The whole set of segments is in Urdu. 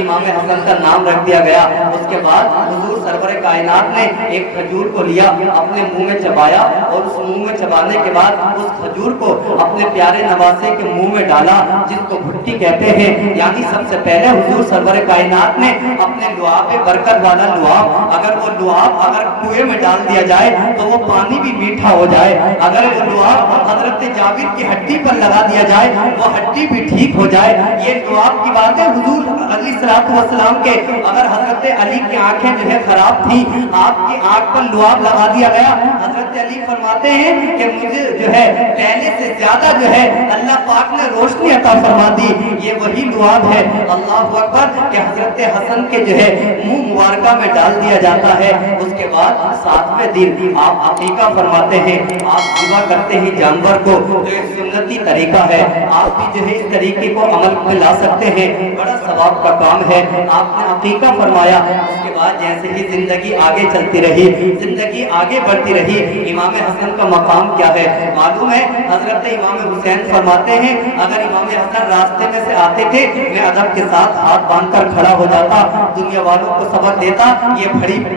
امام حسن کا نام رکھ دیا گیا۔ اس کے بعد حضور سرور کائنات نے ایک کھجور کو لیا، اپنے منہ میں چبایا، اور اس منہ میں چبانے کے بعد اس کھجور کو اپنے پیارے نواسے کے منہ میں ڈالا، جس کو بھٹی کہتے ہیں۔ یعنی سب سے پہلے حضور سرور کائنات نے اپنے لعاب برکت والا لعاب، اگر وہ لعاب اگر کنویں میں ڈال دیا جائے تو وہ پانی بھی میٹھا ہو جائے، اگر وہ لعاب حضرت جابر کی ہڈی پر لگا دیا جائے وہ ہڈی بھی ٹھیک ہو جائے۔ یہ لعاب کی بات ہے حضور علیہ السلام کے، اگر حضرت علی کی آنکھیں جو ہے خراب تھی، آپ کی آنکھ پر لعاب لگا دیا گیا، حضرت علی فرماتے ہیں کہ مجھے جو ہے پہلے سے زیادہ جو ہے اللہ پاک نے روشنی عطا فرما دی، یہ وہی لعاب ہے۔ اللہ اکبر کہ حضرت حسن کے جو ہے منہ مبارکہ میں ڈال دیا جاتا ہے۔ اس کے بعد 7ویں دن آپ عقیقہ فرماتے ہیں، آپ ذبح کرتے ہیں جانور کو، جو ایک سنتی طریقہ ہے، آپ بھی جو ہے اس طریقے کو عمل میں لا سکتے ہیں، بڑا ثواب کا کام ہے۔ آپ نے عقیقہ فرمایا، اس کے بعد جیسے ہی زندگی آگے چلتی رہی، زندگی آگے بڑھتی رہی، امام حسن کا مقام کیا ہے معلوم ہے؟ حضرت امام حسین فرماتے ہیں اگر امام حسن راستے میں سے آتے تھے میں ادب کے ساتھ ہاتھ باندھ کر کھڑا ہو جاتا، دنیا والوں کو سبق دیتا، یہ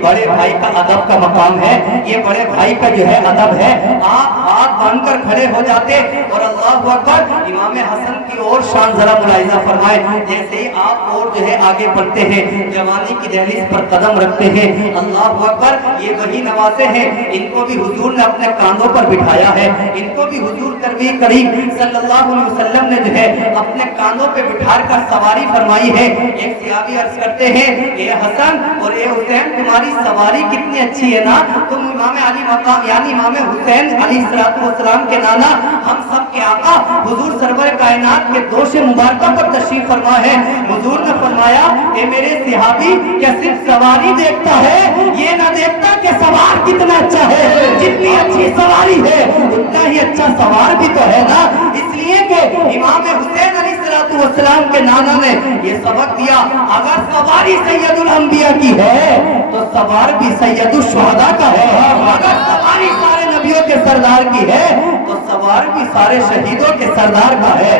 بڑے بھائی کا ادب کا مقام ہے، یہ بڑے بھائی کا جو ہے ادب ہے۔ آپ ہاتھ باندھ کر کھڑے ہو جاتے اور اللہ اکبر امام حسن کی اور شان ذرا ملاحظہ فرمائے، جیسے ہی آپ اور جو ہے آگے بڑھتے ہیں، جوانی کی دہلیز پر قدم رکھتے ہیں، اللہ اکبر یہ وہی نواسے ہیں، ان کو بھی حضور نے اپنے کاندھوں پر بٹھایا ہے، ان کو بھی حضور کریم صلی اللہ علیہ وسلم نے جو ہے اپنے کاندھوں پہ بٹھا کر سواری فرمائی ہے۔ ایک صحابی عرض کرتے ہیں اے حسن اور اے حسین تمہاری سواری کتنی اچھی ہے نا، تم امام علی مقام یعنی امام حسین علیہ السلام کے نانا، ہم سب کے آقا حضور سرور کائنات کے دوش مبارکہ پر تشریف فرما ہے۔ حضور نے فرمایا اے میرے صحابی کیا صرف سواری دیکھتا ہے، یہ نہ دیکھتا کہ سوار کتنا اچھا ہے، جتنی اچھی سواری ہے اتنا ہی اچھا سوار بھی تو ہے نا۔ اس لیے کہ امام حسین علیہ السلام کے نانا نے یہ سبق دیا، اگر سواری سید الانبیاء کی ہے تو سوار بھی سید الشہداء کا ہے، اگر سواری سارے نبیوں کے سردار کی ہے تو سوار بھی سارے شہیدوں کے سردار کا ہے۔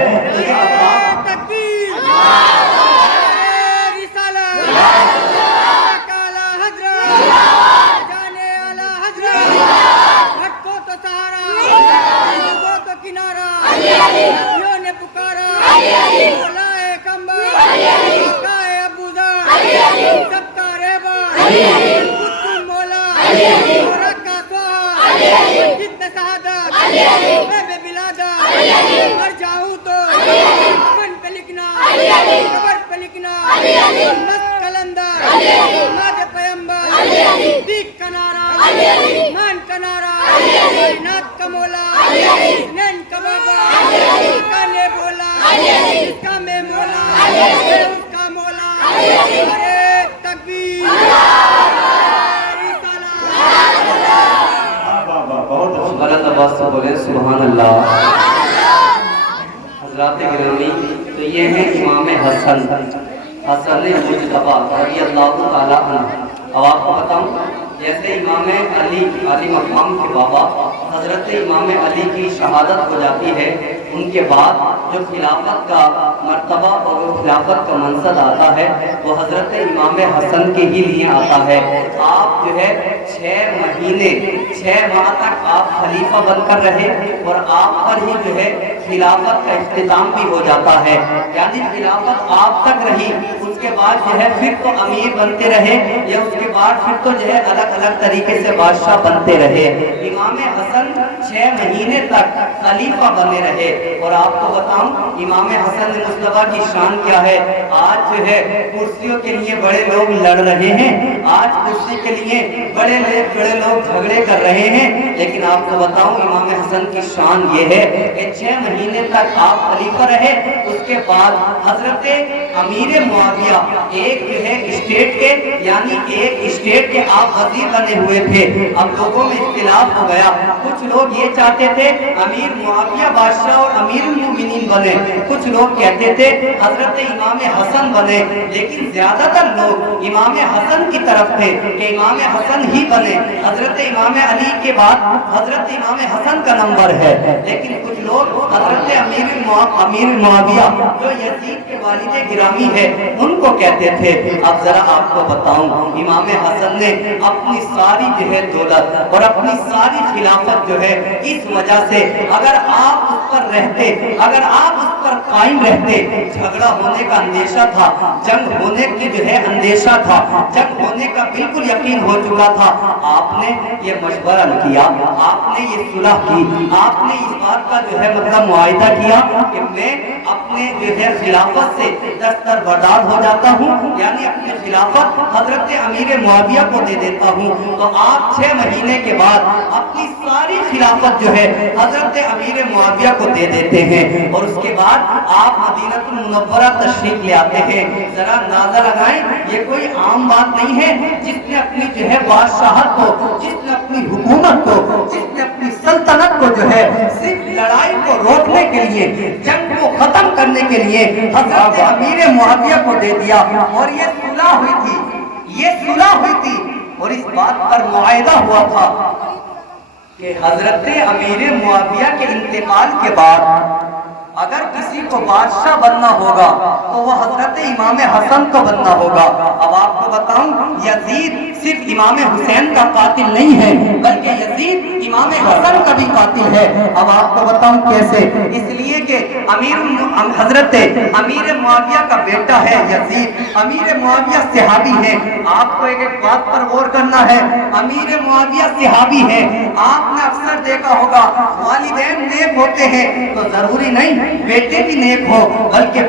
مر جاؤں تو کفن پہ لکھنا، قبر پہ لکھنا، مست کلندر، ماد پیمبر، دیکھ کا نعرہ، مان کا نعرہ، کائنات کا مولا، نین کا بابا، اس کا نے بولا، اس کا میں مولا، میں اس کا مولا، ارے تکبیر، غلط آواز سے بولیں سبحان اللہ۔ حضرات گرامی تو یہ ہے امام حسن مجتبیٰ رضی اللہ تعالیٰ عنہ۔ اب آپ کو بتاؤں جیسے امام علی مقام کے بابا حضرت امام علی کی شہادت ہو جاتی ہے، ان کے بعد جو خلافت کا مرتبہ اور خلافت کا منصب آتا ہے وہ حضرت امام حسن کے ہی لیے آتا ہے۔ آپ جو ہے 6 ماہ تک آپ خلیفہ بن کر رہے اور آپ پر ہی جو ہے خلافت کا اختتام بھی ہو جاتا ہے، یعنی خلافت آپ تک رہی، اس کے بعد جو ہے پھر تو امیر بنتے رہے یا اس کے بعد پھر تو جو ہے الگ الگ طریقے سے بادشاہ بنتے رہے۔ امام حسن 6 مہینے تک خلیفہ بنے رہے۔ اور آپ کو بتاؤں امام حسن مصطفیٰ کی شان کیا ہے، آج جو ہے کرسیوں کے لیے بڑے لوگ لڑ رہے ہیں، آج کرسی کے لیے بڑے لوگ جھگڑے کر رہے ہیں، لیکن آپ کو بتاؤں امام حسن کی شان یہ ہے کہ 6 مہینے تک آپ خلیفہ رہے۔ اس کے بعد حضرت امیر معاویہ ایک جو ہے اسٹیٹ کے یعنی ایک اسٹیٹ کے آپ وزیر بنے ہوئے تھے، اب لوگوں میں اختلاف ہو گیا، کچھ لوگ یہ چاہتے تھے امیر معاویہ بادشاہ اور امیر المومنین بنے، کچھ لوگ کہتے تھے حضرت امام حسن بنے، لیکن زیادہ تر لوگ امام حسن کی طرف تھے کہ امام حسن ہی بنے، حضرت امام علی کے بعد حضرت امام حسن کا نمبر ہے، لیکن کچھ لوگ حضرت امیر معاویہ جو یزید کے والد گرامی ہے ان کو کہتے تھے۔ اب ذرا آپ کو بتاؤں، امام حسن نے اپنی ساری جو ہے دولت اور اپنی ساری خلافت جو ہے اس وجہ سے اگر آپ اس پر رہتے، اگر آپ اس پر قائم رہتے، جھگڑا ہونے کا اندیشہ تھا، جنگ ہونے کی جو ہے اندیشہ تھا، جنگ ہونے کا بالکل یقین ہو چکا تھا، آپ نے یہ مشورہ کیا، آپ نے یہ صلح کی، آپ نے اس بات کا جو ہے مطلب معاہدہ کیا کہ میں اپنے جو ہے خلافت سے دستبردار ہو جاتا ہوں، یعنی اپنی خلافت حضرت امیر معاویہ کو دے دیتا ہوں۔ تو آپ 6 مہینے کے بعد اپنی ساری خلافت جو ہے حضرت امیر معاویہ کو دے دیتے ہیں، اور اس کے بعد آپ مدینہ المنورہ تشریف لے آتے ہیں۔ ذرا اندازہ لگائیں، یہ کوئی عام بات نہیں ہے، جس نے اپنی جو ہے بادشاہت کو، جس نے اپنی حکومت کو، جس نے اپنی سلطنت کو جو ہے صرف لڑائی کو روکنے کے لیے، جنگ کو ختم کرنے کے لیے حضرت امیر معاویہ کو دے دیا، اور یہ صلح ہوئی تھی، یہ صلح ہوئی تھی، اور اس بات پر معاہدہ ہوا تھا کہ حضرت امیر معاویہ کے انتقال کے بعد اگر کسی کو بادشاہ بننا ہوگا تو وہ حضرت امام حسن کو بننا ہوگا۔ اب آپ کو بتاؤں، یزید صرف امام حسین کا قاتل نہیں ہے، بلکہ یزید امام حسن کا بھی قاتل ہے۔ اب آپ کو بتاؤں کیسے؟ اس لیے کہ حضرت امیر معاویہ کا بیٹا ہے یزید، امیر معاویہ صحابی ہے۔ آپ کو ایک بات پر غور کرنا ہے، امیر معاویہ صحابی ہے۔ آپ نے اکثر دیکھا ہوگا والدین نیک ہوتے ہیں تو ضروری نہیں بیٹے بھی نیک ہو، بلکہ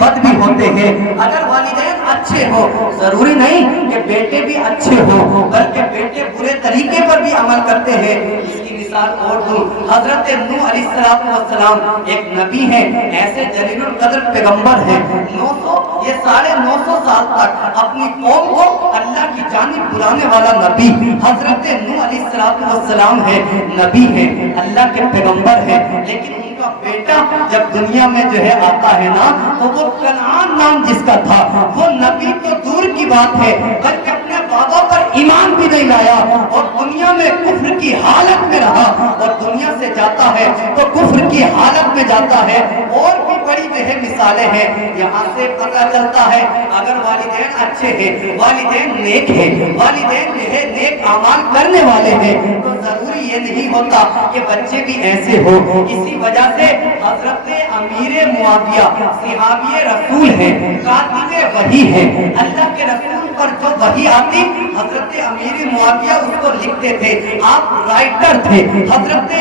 بد بھی ہوتے ہیں۔ اگر والدین اچھے ہو، ضروری نہیں کہ بیٹے بھی اچھے ہو، بلکہ بیٹے برے طریقے پر بھی عمل کرتے ہیں۔ اس کی مثال اور دوں، حضرت نوح علیہ السلام ایک نبی ہیں، ایسے جلیل القدر پیغمبر ہیں، 900 سال تک اپنی قوم کو اللہ کی جانب بلانے والا نبی حضرت نوح علیہ السلام ہے، نبی ہیں، اللہ کے پیغمبر ہیں۔ لیکن ان کا بیٹا جب دنیا میں جو ہے آتا ہے نا، تو وہ کنعان نام جس کا تھا، وہ نبی تو دور کی بات ہے، بلکہ اپنے بابا پر ایمان بھی نہیں لایا، اور دنیا میں کفر کی حالت میں رہا، اور دنیا سے جاتا ہے تو کفر کی حالت میں جاتا ہے۔ اور بھی بڑی جو ہے مثالیں ہیں، یہاں سے پتہ چلتا ہے اگر والدین اچھے ہیں، والدین نیک ہیں، والدین جو ہے نیک اعمال کرنے والے ہیں، تو ضروری یہ نہیں ہوتا کہ بچے بھی ایسے ہو۔ اسی وجہ سے حضرت امیر معاویہ صحابی رسول ہیں، کاتب وحی ہیں، اللہ کے رسول پر جو وحی آتی حضرت امیر معاویہ اس کو لکھتے تھے، آپ رائٹر تھے، حضرت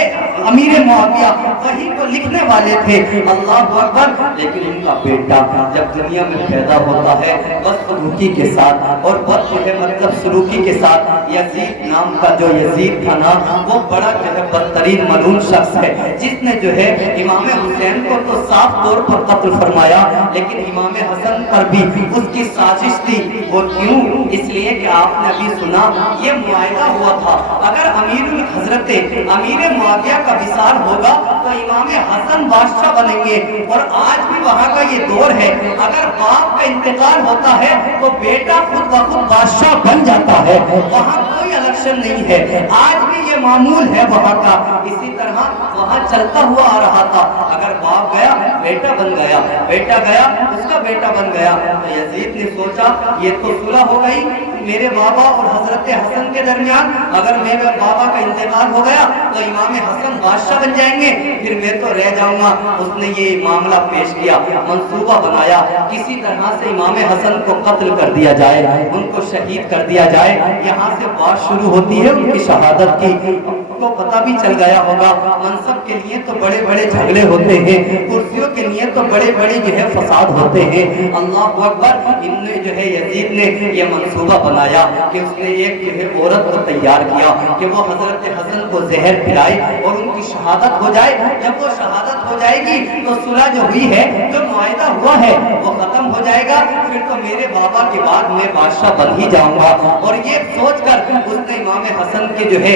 امیر معاویہ وحی کو لکھنے والے تھے، اللہ اکبر۔ لیکن ان کا بیٹا جب دنیا میں پیدا ہوتا ہے بدسلوکی کے ساتھ اور بد جو ہے مطلب سلوکی کے ساتھ، یزید نام کا جو یزید تھا نا، وہ بڑا جو ہے بدترین ملعون شخص ہے، جس نے جو ہے امام حسین کو تو صاف طور پر قتل فرمایا، لیکن امام حسن پر بھی اس کی سازش تھی۔ وہ کیوں؟ اس لیے کہ آپ نے ابھی سنا یہ معاہدہ ہوا تھا، اگر حضرت امیر معاویہ کا وصال ہوگا تو امام حسن بادشاہ بنیں گے، اور آج بھی وہاں کا یہ دور ہے، اگر باپ کا انتقال ہوتا ہے تو بیٹا خود بخود بادشاہ بن جاتا ہے، وہاں کوئی الیکشن نہیں ہے، آج بھی یہ معمول ہے وہاں کا۔ اسی طرح وہاں چلتا ہوا آ رہا تھا، اگر باپ گیا بیٹا بن گیا، بیٹا گیا اس کا بیٹا بن گیا۔ تو یزید نے سوچا یہ تو صلح ہو گئی میرے بابا اور حضرت حسن کے درمیان، اگر میرے بابا کا انتقال ہو گیا تو امام حسن بادشاہ بن جائیں گے، پھر میں تو رہ جاؤں گا۔ اس نے یہ معاملہ پیش کیا، منصوبہ بنایا، کسی طرح سے امام حسن کو قتل کر دیا جائے، ان کو شہید کر دیا جائے۔ یہاں سے بات شروع ہوتی ہے ان کی شہادت کی۔ کو پتہ بھی چل گیا ہوگا منصب کے لیے تو بڑے بڑے جھگڑے ہوتے ہیں، کرسیوں کے لیے تو بڑے بڑے جو ہے فساد ہوتے ہیں۔ اللہ اکبر، ان نے جو ہے یزید نے یہ منصوبہ بنایا کہ اس نے ایک جو ہے عورت کو تیار کیا کہ وہ حضرت حسن کو زہر پلائے اور ان کی شہادت ہو جائے۔ جب وہ شہادت ہو جائے گی تو صلح جو ہوئی ہے، جو معاہدہ ہوا ہے وہ ختم ہو جائے گا، پھر تو میرے بابا کے بعد میں بادشاہ بن ہی جاؤں گا۔ اور یہ سوچ کر اس نے امام حسن کے جو ہے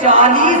40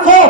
100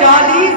40